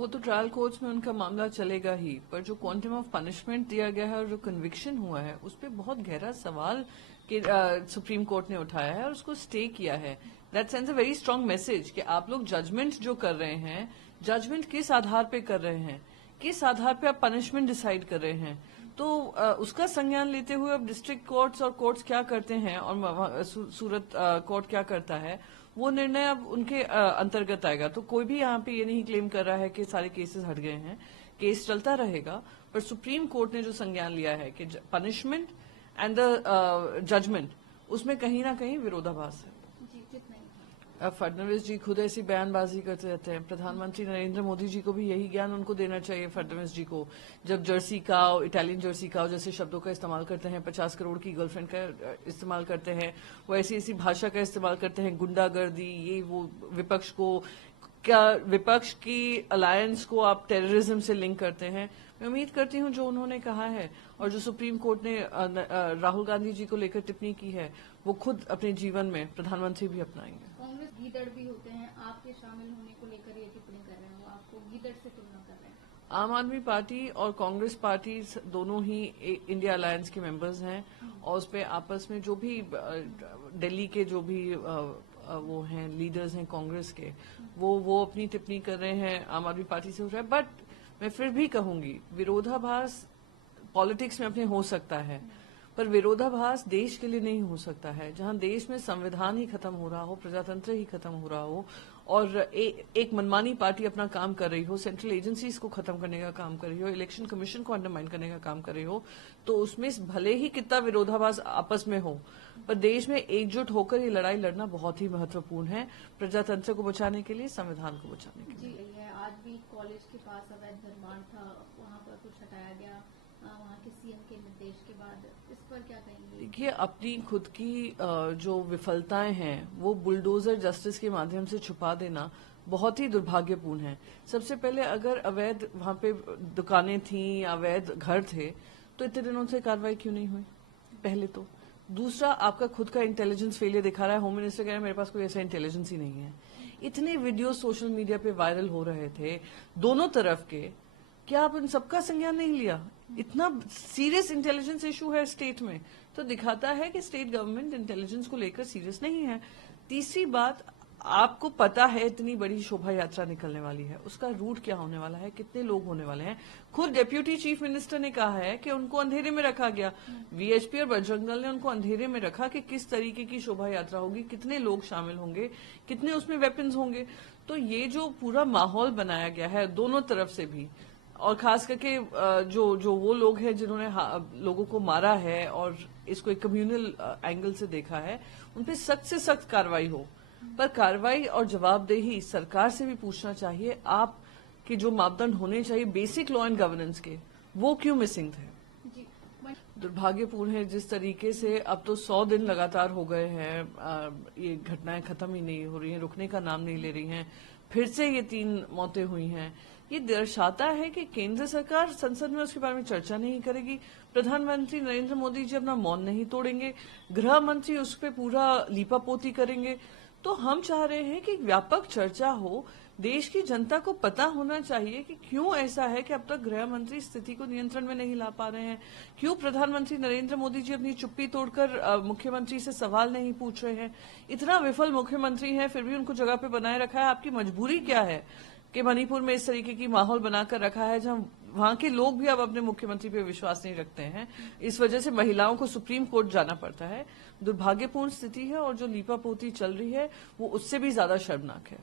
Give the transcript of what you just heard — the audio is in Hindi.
वो तो ट्रायल कोर्ट्स में उनका मामला चलेगा ही, पर जो क्वांटम ऑफ पनिशमेंट दिया गया है और जो कन्विक्शन हुआ है उस पर बहुत गहरा सवाल कि सुप्रीम कोर्ट ने उठाया है और उसको स्टे किया है। That sends a very strong message कि आप लोग जजमेंट जो कर रहे हैं, जजमेंट किस आधार पे कर रहे हैं, किस आधार पे आप पनिशमेंट डिसाइड कर रहे हैं। तो उसका संज्ञान लेते हुए अब डिस्ट्रिक्ट कोर्ट्स और कोर्ट्स क्या करते हैं और सूरत कोर्ट क्या करता है, वो निर्णय अब उनके अंतर्गत आएगा। तो कोई भी यहाँ पे ये नहीं क्लेम कर रहा है कि सारे केसेस हट गए हैं, केस चलता रहेगा। पर सुप्रीम कोर्ट ने जो संज्ञान लिया है कि पनिशमेंट एंड द जजमेंट, उसमें कहीं ना कहीं विरोधाभास है। अब फडणवीस जी खुद ऐसी बयानबाजी करते रहते हैं। प्रधानमंत्री नरेंद्र मोदी जी को भी यही ज्ञान उनको देना चाहिए फडणवीस जी को, जब जर्सी काओ, इटालियन जर्सी काओ जैसे शब्दों का इस्तेमाल करते हैं, 50 करोड़ की गर्लफ्रेंड का इस्तेमाल करते हैं, वो ऐसी ऐसी भाषा का इस्तेमाल करते हैं, गुंडागर्दी, ये वो, विपक्ष को क्या, विपक्ष की अलायंस को आप टेररिज्म से लिंक करते हैं। मैं उम्मीद करती हूं जो उन्होंने कहा है और जो सुप्रीम कोर्ट ने राहुल गांधी जी को लेकर टिप्पणी की है, वो खुद अपने जीवन में प्रधानमंत्री भी अपनाएंगे। कांग्रेस गीदड़ भी होते हैं, आपके शामिल होने को लेकर ये टिप्पणी कर रहे हैं, वो आपको गीदड़ से तुलना कर रहे हैं। आम आदमी पार्टी और कांग्रेस पार्टी दोनों ही इंडिया अलायंस के मेंबर्स हैं और उस पर आपस में जो भी दिल्ली के जो भी वो हैं लीडर्स हैं कांग्रेस के, वो अपनी टिप्पणी कर रहे हैं, आम आदमी पार्टी से हो रहा है। बट मैं फिर भी कहूंगी विरोधाभास पॉलिटिक्स में अपने हो सकता है, पर विरोधाभास देश के लिए नहीं हो सकता है। जहां देश में संविधान ही खत्म हो रहा हो, प्रजातंत्र ही खत्म हो रहा हो और एक मनमानी पार्टी अपना काम कर रही हो, सेंट्रल एजेंसीज को खत्म करने का काम कर रही हो, इलेक्शन कमीशन को अंडरमाइन करने का काम कर रही हो, तो उसमें भले ही कितना विरोधाभास आपस में हो, पर देश में एकजुट होकर ये लड़ाई लड़ना बहुत ही महत्वपूर्ण है, प्रजातंत्र को बचाने के लिए, संविधान को बचाने के लिए। आज भी कॉलेज के पास अवैध निर्माण था, वहाँ पर कुछ हटाया गया वहाँ के सीएम के निर्देश के बाद, इस पर क्या कहेंगे? देखिए, अपनी खुद की जो विफलताएं हैं वो बुलडोजर जस्टिस के माध्यम से छुपा देना बहुत ही दुर्भाग्यपूर्ण है। सबसे पहले अगर अवैध वहां पे दुकानें थीं, अवैध घर थे, तो इतने दिनों से कार्रवाई क्यों नहीं हुई? पहले तो। दूसरा, आपका खुद का इंटेलिजेंस फेलियर दिखा रहा है। होम मिनिस्टर कह रहे हैं मेरे पास कोई ऐसा इंटेलिजेंस ही नहीं है। इतने वीडियो सोशल मीडिया पे वायरल हो रहे थे दोनों तरफ के, क्या आप उन सबका संज्ञान नहीं लिया? इतना सीरियस इंटेलिजेंस इशू है स्टेट में, तो दिखाता है कि स्टेट गवर्नमेंट इंटेलिजेंस को लेकर सीरियस नहीं है। तीसरी बात, आपको पता है इतनी बड़ी शोभा यात्रा निकलने वाली है, उसका रूट क्या होने वाला है, कितने लोग होने वाले हैं। खुद डेप्यूटी चीफ मिनिस्टर ने कहा है कि उनको अंधेरे में रखा गया, वीएचपी और बजरंग दल ने उनको अंधेरे में रखा कि किस तरीके की शोभा यात्रा होगी, कितने लोग शामिल होंगे, कितने उसमें वेपन्स होंगे। तो ये जो पूरा माहौल बनाया गया है दोनों तरफ से भी, और खास करके जो वो लोग हैं जिन्होंने लोगों को मारा है और इसको एक कम्युनल एंगल से देखा है, उन पे सख्त से सख्त कार्रवाई हो। पर कार्रवाई और जवाबदेही सरकार से भी पूछना चाहिए, आप के जो मापदंड होने चाहिए बेसिक लॉ एंड गवर्नेंस के, वो क्यों मिसिंग थे? दुर्भाग्यपूर्ण है जिस तरीके से अब तो 100 दिन लगातार हो गए हैं, ये घटनाएं खत्म ही नहीं हो रही हैं, रुकने का नाम नहीं ले रही हैं, फिर से ये 3 मौतें हुई हैं। ये दर्शाता है कि केंद्र सरकार संसद में उसके बारे में चर्चा नहीं करेगी, प्रधानमंत्री नरेंद्र मोदी जी अपना मौन नहीं तोड़ेंगे, गृह मंत्री उस पर पूरा लीपापोती करेंगे। तो हम चाह रहे हैं कि व्यापक चर्चा हो, देश की जनता को पता होना चाहिए कि क्यों ऐसा है कि अब तक गृह मंत्री स्थिति को नियंत्रण में नहीं ला पा रहे हैं, क्यों प्रधानमंत्री नरेंद्र मोदी जी अपनी चुप्पी तोड़कर मुख्यमंत्री से सवाल नहीं पूछ रहे हैं। इतना विफल मुख्यमंत्री हैं फिर भी उनको जगह पे बनाए रखा है। आपकी मजबूरी क्या है कि मणिपुर में इस तरीके की माहौल बनाकर रखा है जहां वहां के लोग भी अब अपने मुख्यमंत्री पे विश्वास नहीं रखते हैं, इस वजह से महिलाओं को सुप्रीम कोर्ट जाना पड़ता है। दुर्भाग्यपूर्ण स्थिति है और जो लीपापोती चल रही है वो उससे भी ज्यादा शर्मनाक है।